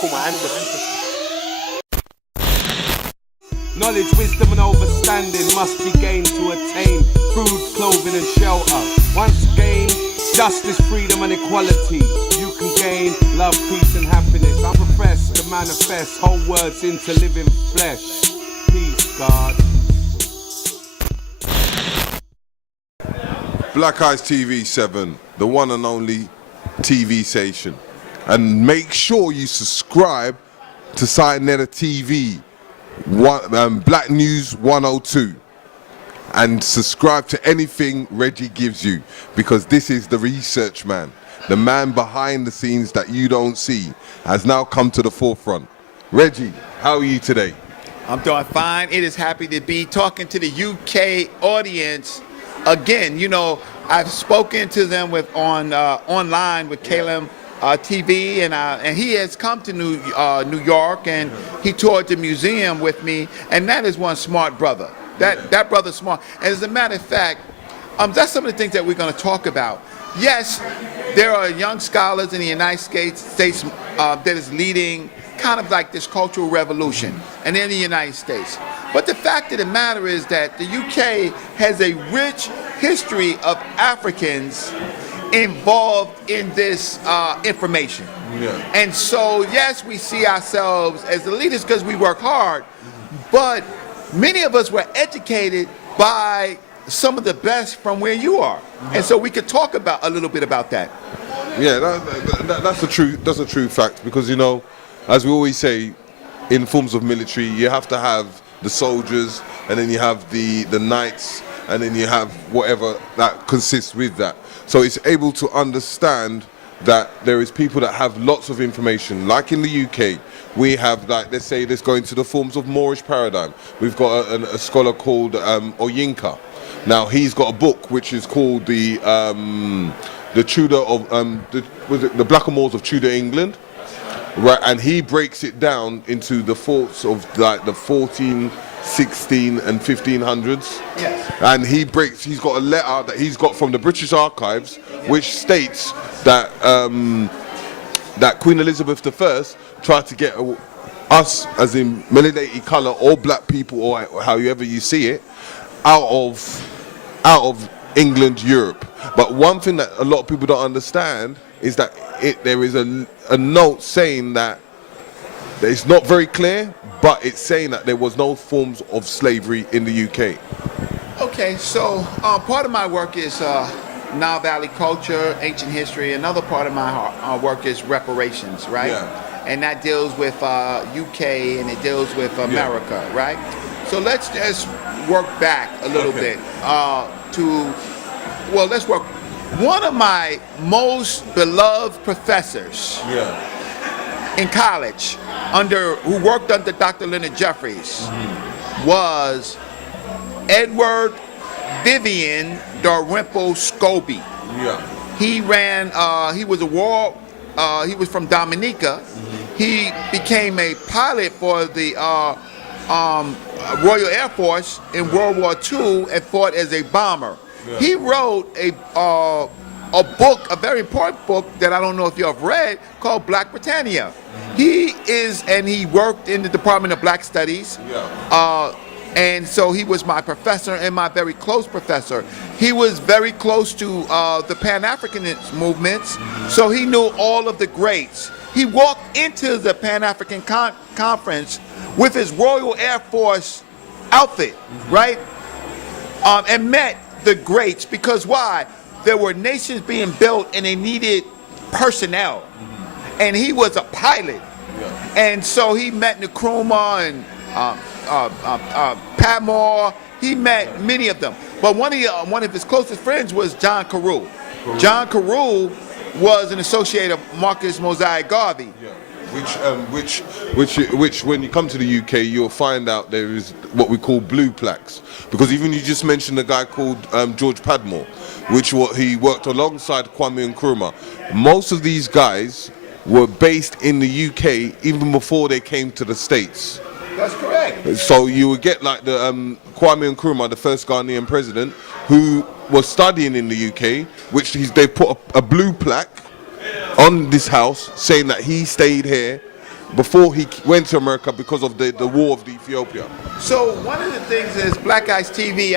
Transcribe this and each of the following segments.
call my ancestors. Knowledge, wisdom and overstanding must be gained to attain food, clothing and shelter. Once gained, justice, freedom and equality. You can gain love, peace and happiness. I profess to manifest whole words into living flesh. Peace, God. Black Eyes TV 7, the one and only TV station. And make sure you subscribe to Cyanetta TV, Black News 102. And subscribe to anything Reggie gives you, because this is the research man. The man behind the scenes that you don't see has now come to the forefront. Reggie, how are you today? I'm doing fine. It is happy to be talking to the UK audience again. You know, I've spoken to them with online with KLM TV, and he has come to New York, and he toured the museum with me, and that is one smart brother. That brother's smart. And as a matter of fact, that's some of the things that we're going to talk about. Yes, there are young scholars in the United States that is leading kind of like this cultural revolution, and in the United States. But the fact of the matter is that the UK has a rich history of Africans involved in this information. Yeah. And so, yes, we see ourselves as the leaders because we work hard, but many of us were educated by some of the best from where you are. Yeah. And so we could talk about a little bit about that. Yeah, that's a true fact, because, you know, as we always say, in forms of military, you have to have the soldiers, and then you have the knights, and then you have whatever that consists with that. So it's able to understand that there is people that have lots of information. Like in the UK, we have, like, let's say, let's go into the forms of Moorish paradigm. We've got a scholar called Oyinka. Now, he's got a book which is called the Tudor of the Blackamoors of Tudor England. Right, and he breaks it down into the thoughts of like the 14, 16 and 1500s. Yes. And he's got a letter that he's got from the British Archives, which states that that Queen Elizabeth I tried to get us, as in melanated colour or black people, or however you see it, out of England, Europe. But one thing that a lot of people don't understand is that there is a note saying that it's not very clear, but it's saying that there was no forms of slavery in the UK. Okay, so part of my work is Nile Valley culture, ancient history. Another part of my work is reparations, right? Yeah. And that deals with UK and it deals with America, yeah. Right? So let's just work back a little bit let's work. One of my most beloved professors in college, who worked under Dr. Leonard Jeffries, was Edward Vivian Dalrymple Scobie. Yeah. He ran. He was he was from Dominica. He became a pilot for the Royal Air Force in World War II and fought as a bomber. Yeah. He wrote a book, a very important book that I don't know if you have read, called Black Britannia. He worked in the Department of Black Studies. Yeah. And so he was my professor and my very close professor. He was very close to the Pan-Africanist movements, so he knew all of the greats. He walked into the Pan-African Conference with his Royal Air Force outfit, right? And met the greats, because why? There were nations being built and they needed personnel. And he was a pilot. Yeah. And so he met Nkrumah and Patmore. He met many of them. But one of his closest friends was John Carew. John Carew was an associate of Marcus Mosiah Garvey. Yeah. Which, when you come to the UK, you'll find out there is what we call blue plaques. Because even you just mentioned a guy called George Padmore, he worked alongside Kwame Nkrumah. Most of these guys were based in the UK even before they came to the States. That's correct. So you would get like the Kwame Nkrumah, the first Ghanaian president, who was studying in the UK, which they put a blue plaque on this house saying that he stayed here before he went to America because of the war of Ethiopia. So one of the things is Black Eyes TV.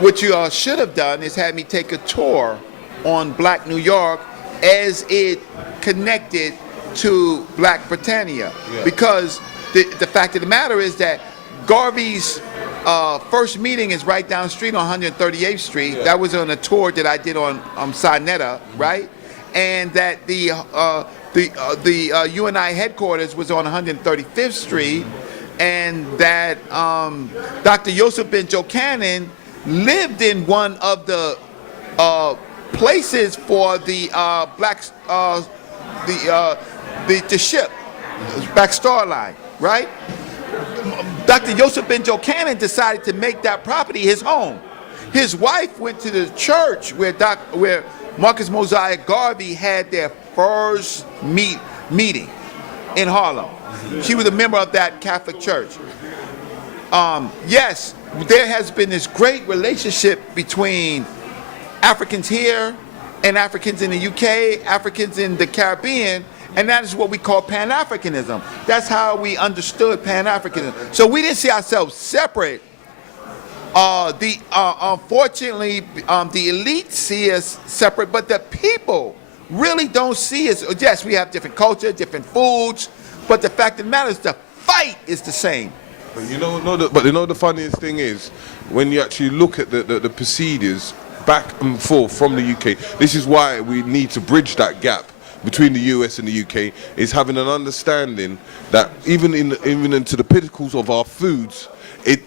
What you should have done is had me take a tour on Black New York as it connected to Black Britannia, because the fact of the matter is that Garvey's first meeting is right down the street on 138th Street. That was on a tour that I did on Sinetta, right? And that the UNI headquarters was on 135th Street, and that Dr. Yosef Ben Jochanan lived in one of the places for the blacks, the ship, Black Star Line, right? Dr. Yosef Ben Jochanan decided to make that property his home. His wife went to the church where Marcus Mosiah Garvey had their first meeting in Harlem. She was a member of that Catholic church. Yes, there has been this great relationship between Africans here and Africans in the UK, Africans in the Caribbean, and that is what we call Pan-Africanism. That's how we understood Pan-Africanism. So we didn't see ourselves separate. Unfortunately, the elite see us separate, but the people really don't see us. Yes, we have different culture, different foods, but the fact of the matter is the fight is the same. But you know the funniest thing is, when you actually look at the procedures back and forth from the UK, this is why we need to bridge that gap between the US and the UK, is having an understanding that even into the pinnacles of our foods,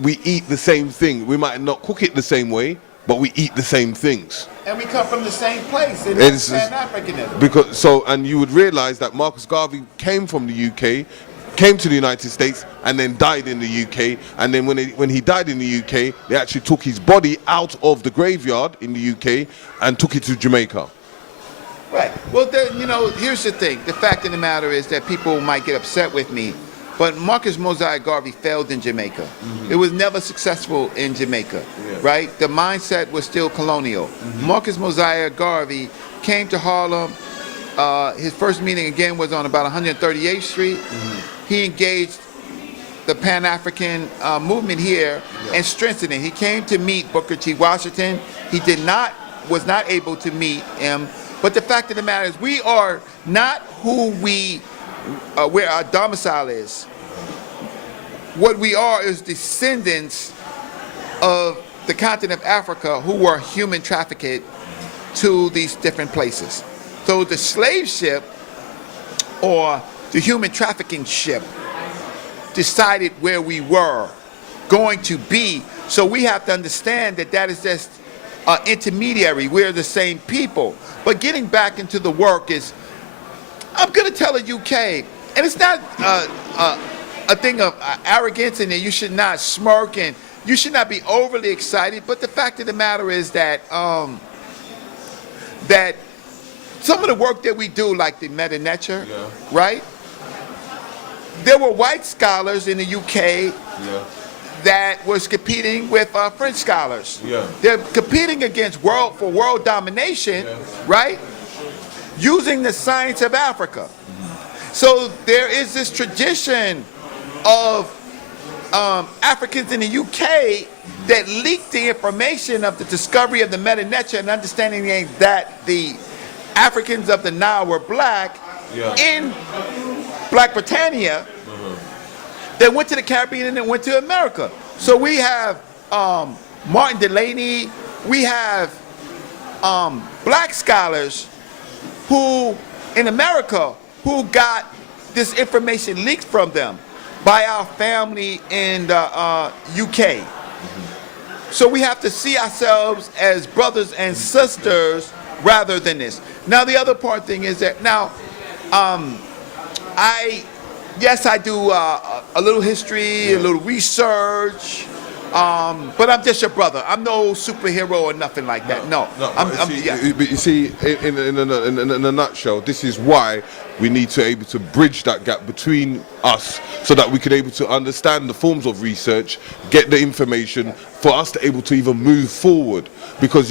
we eat the same thing. We might not cook it the same way, but we eat the same things. And we come from the same place, and that's Pan-Africanism. And you would realize that Marcus Garvey came from the UK, came to the United States, and then died in the UK. And then when he died in the UK, they actually took his body out of the graveyard in the UK and took it to Jamaica. Right. Well, here's the thing. The fact of the matter is that people might get upset with me, but Marcus Mosiah Garvey failed in Jamaica. It was never successful in Jamaica, right? The mindset was still colonial. Marcus Mosiah Garvey came to Harlem. His first meeting, again, was on about 138th Street. He engaged the Pan-African movement here and strengthened it. He came to meet Booker T. Washington. He was not able to meet him. But the fact of the matter is, we are not where our domicile is. What we are is descendants of the continent of Africa who were human trafficked to these different places. So the slave ship, or the human trafficking ship, decided where we were going to be. So we have to understand that that is just intermediary. We're the same people. But getting back into the work is, I'm going to tell the UK, and it's not a thing of arrogance, and you should not smirk, and you should not be overly excited. But the fact of the matter is that that some of the work that we do, like the meta nature, right? There were white scholars in the UK that was competing with French scholars. They're competing against world domination, right? Using the science of Africa. So there is this tradition of Africans in the UK that leaked the information of the discovery of the meta nature and understanding that the Africans of the Nile were black in Black Britannia. They went to the Caribbean and then went to America. So we have Martin Delaney, we have black scholars who, in America, who got this information leaked from them by our family in the UK. So we have to see ourselves as brothers and sisters rather than this. Now the other part thing is that yes, I do a little history, a little research, but I'm just your brother. I'm no superhero or nothing like that. No. But you see, in a nutshell, this is why we need to be able to bridge that gap between us, so that we can able to understand the forms of research, get the information for us to able to even move forward. Because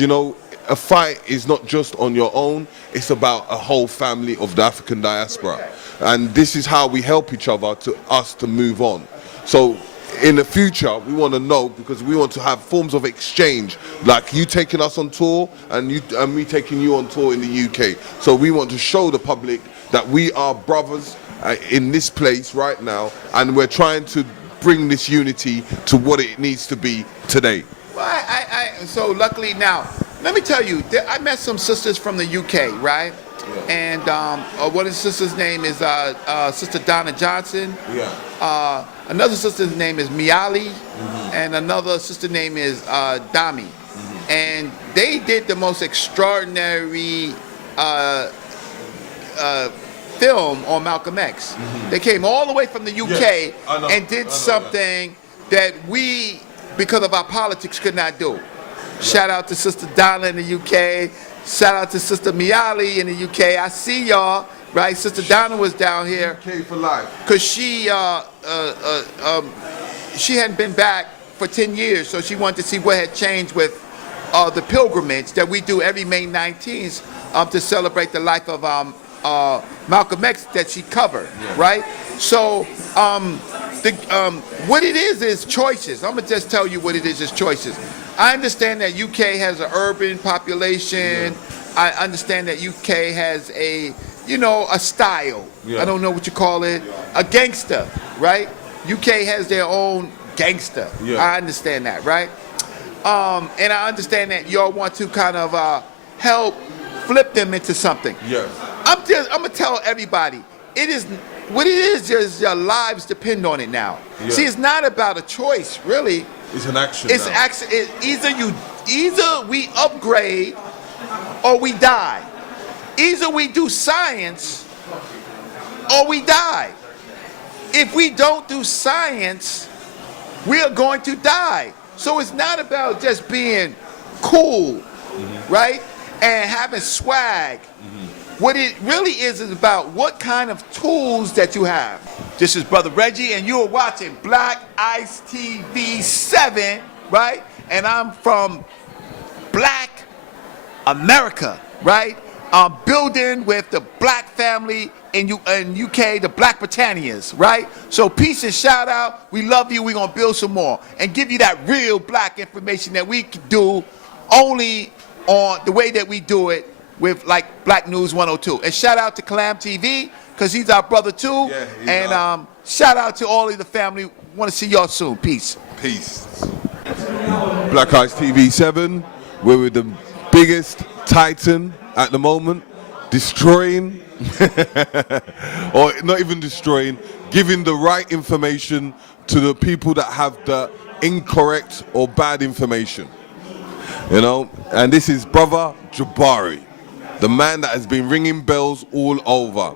a fight is not just on your own, it's about a whole family of the African diaspora. And this is how we help each other to move on. So in the future, we want to know, because we want to have forms of exchange, like you taking us on tour and me taking you on tour in the UK. So we want to show the public that we are brothers in this place right now, and we're trying to bring this unity to what it needs to be today. Well, so luckily now, let me tell you, I met some sisters from the UK, right? And one of the sisters' name is Sister Donna Johnson. Yeah. Another sister's name is Miali, and another sister name is Dami. And they did the most extraordinary film on Malcolm X. They came all the way from the UK and did something that we, because of our politics, could not do. Shout out to Sister Donna in the UK. Shout out to Sister Miali in the UK. I see y'all, right? Sister Donna was down here. UK for life. Because she hadn't been back for 10 years, so she wanted to see what had changed with the pilgrimage that we do every May 19th to celebrate the life of Malcolm X that she covered, right? So what it is choices. I'm gonna just tell you what it is choices. I understand that UK has an urban population. I understand that UK has a style. I don't know what you call it. A gangster, right? UK has their own gangster. I understand that, right? And I understand that y'all want to kind of help flip them into something. I'm gonna tell everybody, what it is your lives depend on it now. See, it's not about a choice, really. It's an action. It's action. Either we upgrade or we die. Either we do science or we die. If we don't do science, we are going to die. So it's not about just being cool, right? And having swag. What it really is about what kind of tools that you have. This is Brother Reggie, and you're watching Black Ice TV 7, right? And I'm from Black America, right? I'm building with the Black family in UK, the Black Britannias, right? So peace and shout out. We love you. We're going to build some more and give you that real Black information that we can do only on the way that we do it with like Black News 102. And shout out to Clam TV, because he's our brother too. And shout out to all of the family. Want to see y'all soon. Peace. Peace. Black Ice TV 7. We're with the biggest titan at the moment, destroying, or not even destroying, giving the right information to the people that have the incorrect or bad information. And this is Brother Jabari, the man that has been ringing bells all over.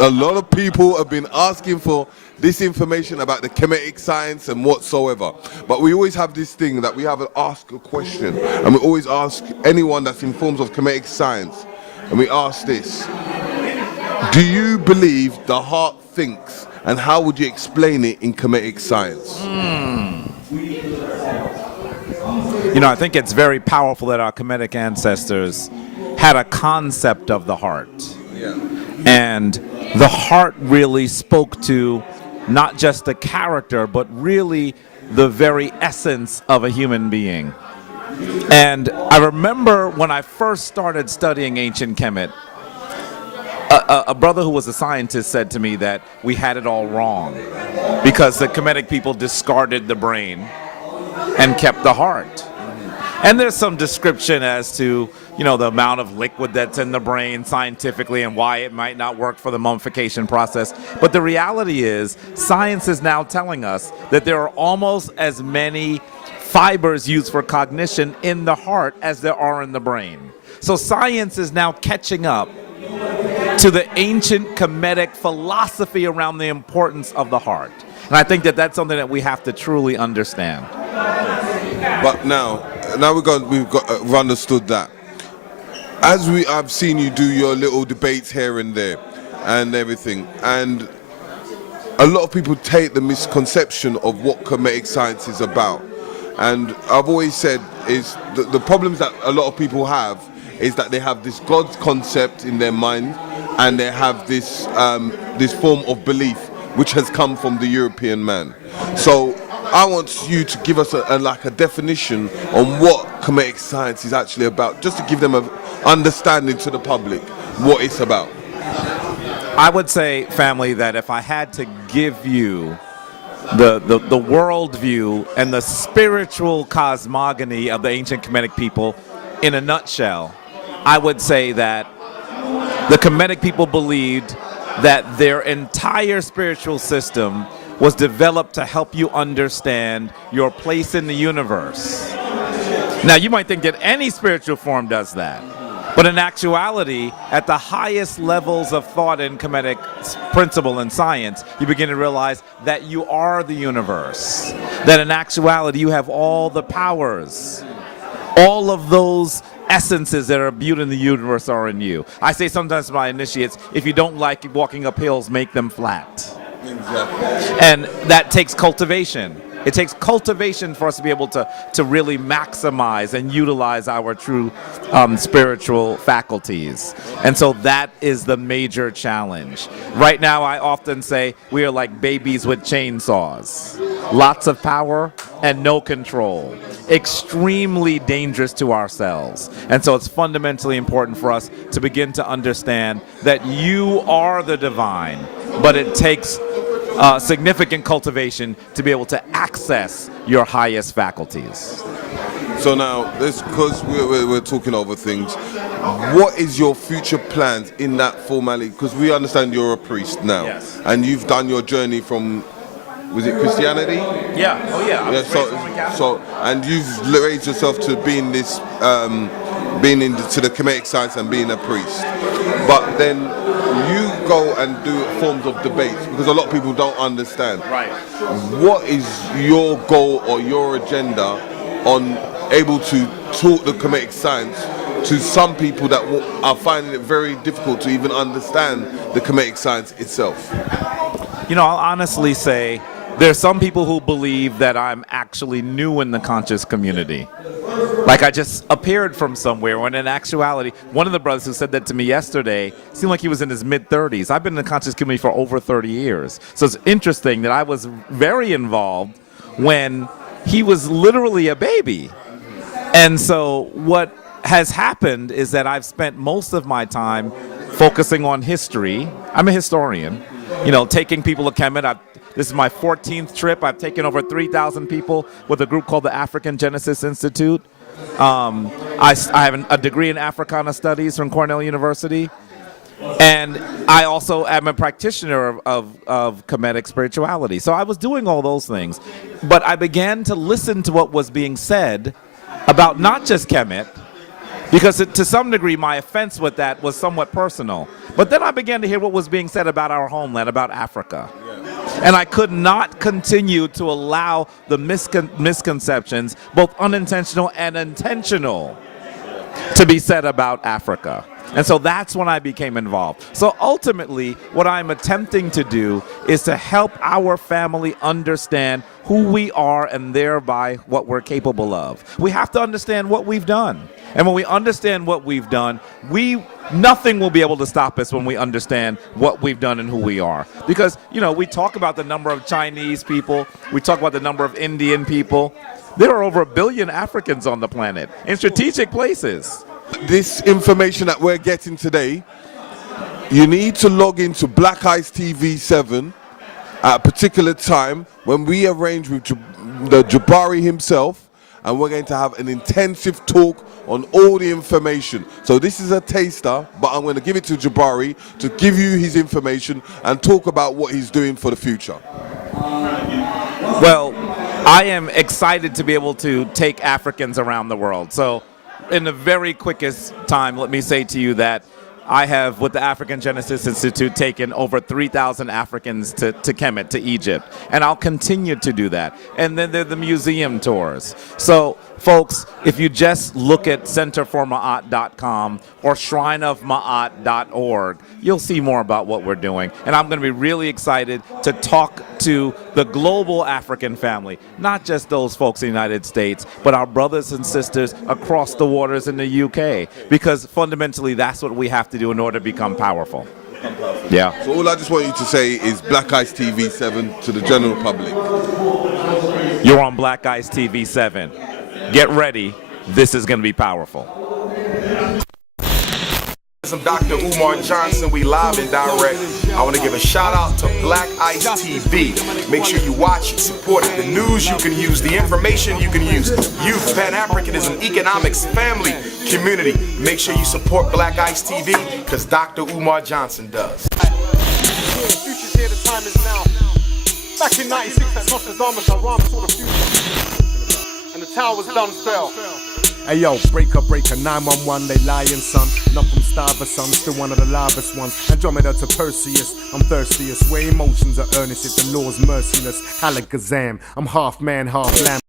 A lot of people have been asking for this information about the kinetic science and whatsoever. But we always have this thing that we have to ask a question. And we always ask anyone that's in forms of kinetic science. And we ask this: do you believe the heart thinks? And how would you explain it in kinetic science? I think it's very powerful that our Kemetic ancestors had a concept of the heart. And the heart really spoke to not just the character, but really the very essence of a human being. And I remember when I first started studying ancient Kemet, a brother who was a scientist said to me that we had it all wrong because the Kemetic people discarded the brain and kept the heart. And there's some description as to, the amount of liquid that's in the brain scientifically and why it might not work for the mummification process. But the reality is, science is now telling us that there are almost as many fibers used for cognition in the heart as there are in the brain. So science is now catching up to the ancient Kemetic philosophy around the importance of the heart. And I think that that's something that we have to truly understand. But now we've understood that. As I've seen you do your little debates here and there and everything, and a lot of people take the misconception of what Kemetic science is about. And I've always said is the problems that a lot of people have is that they have this God concept in their mind, and they have this this form of belief which has come from the European man. So I want you to give us a definition on what comedic science is actually about, just to give them an understanding to the public what it's about. I would say, family, that if I had to give you the world view and the spiritual cosmogony of the ancient Kemetic people in a nutshell, I would say that the Kemetic people believed that their entire spiritual system was developed to help you understand your place in the universe. Now, you might think that any spiritual form does that, but in actuality, at the highest levels of thought in Kemetic principle and science, you begin to realize that you are the universe, that in actuality you have all the powers. All of those essences that are viewed in the universe are in you. I say sometimes to my initiates, if you don't like walking up hills, make them flat. Exactly. And that takes cultivation. It takes cultivation for us to be able to really maximize and utilize our true spiritual faculties. And so that is the major challenge. Right now, I often say we are like babies with chainsaws. Lots of power and no control. Extremely dangerous to ourselves. And so it's fundamentally important for us to begin to understand that you are the divine, but it takes significant cultivation to be able to access your highest faculties. So now, because we're talking over things, what is your future plans in that formality? Because we understand you're a priest now, Yes. and you've done your journey from, was it Christianity? Yeah, oh yeah. I was Yeah, raised Roman Catholic. so and you've raised yourself to being this, being into the Kemetic science and being a priest. But then you go and do forms of debates because a lot of people don't understand. Right. What is your goal or your agenda on able to talk the Kemetic science to some people that are finding it very difficult to even understand the Kemetic science itself? You know, I'll honestly say there's some people who believe that I'm actually new in the conscious community. Like I just appeared from somewhere, when in actuality, one of the brothers who said that to me yesterday seemed like he was in his mid-30s. I've been in the conscious community for over 30 years. So it's interesting that I was very involved when he was literally a baby. And so what has happened is that I've spent most of my time focusing on history. I'm a historian, you know, taking people to Kemet. This is my 14th trip. I've taken over 3,000 people with a group called the African Genesis Institute. I have a degree in Africana Studies from Cornell University. And I also am a practitioner of Kemetic spirituality. So I was doing all those things. But I began to listen to what was being said about not just Kemet, because to some degree my offense with that was somewhat personal. But then I began to hear what was being said about our homeland, about Africa. And I could not continue to allow the misconceptions, both unintentional and intentional, to be said about Africa. And so that's when I became involved. So ultimately, what I'm attempting to do is to help our family understand who we are and thereby what we're capable of. We have to understand what we've done. And when we understand what we've done, nothing will be able to stop us when we understand what we've done and who we are. Because, you know, we talk about the number of Chinese people, we talk about the number of Indian people. There are over 1 billion Africans on the planet in strategic places. This information that we're getting today, you need to log into Black Eyes TV 7 at a particular time when we arrange with the Jabari himself, and we're going to have an intensive talk on all the information. So this is a taster, but I'm going to give it to Jabari to give you his information and talk about what he's doing for the future. Well, I am excited to be able to take Africans around the world. So in the very quickest time, let me say to you that I have, with the African Genesis Institute, taken over 3,000 Africans to Kemet, to Egypt. And I'll continue to do that. And then there are the museum tours. So, folks, if you just look at centerforma'at.com or shrineofma'at.org, you'll see more about what we're doing. And I'm going to be really excited to talk to the global African family, not just those folks in the United States, but our brothers and sisters across the waters in the UK, because fundamentally that's what we have to do in order to become powerful. Yeah. So all I just want you to say is Black Ice TV 7 to the general public. You're on Black Ice TV 7. Get ready. This is going to be powerful. I'm Dr. Umar Johnson. We live and direct. I want to give a shout out to Black Ice TV. Make sure you watch it, support it. The news you can use, the information you can use. Youth, Pan-Africanism, economics, family, community. Make sure you support Black Ice TV because Dr. Umar Johnson does. Future's here, the time is now. Back in 96, that Nostradamus, I rhymed saw the future. And the towers done fell. Hey yo, breaker, 911, they lying, son. Not from Stuyvesant, still one of the livest ones. Andromeda to Perseus, I'm thirstiest. Where emotions are earnest, if the law's merciless. Alakazam, I'm half man, half lamb.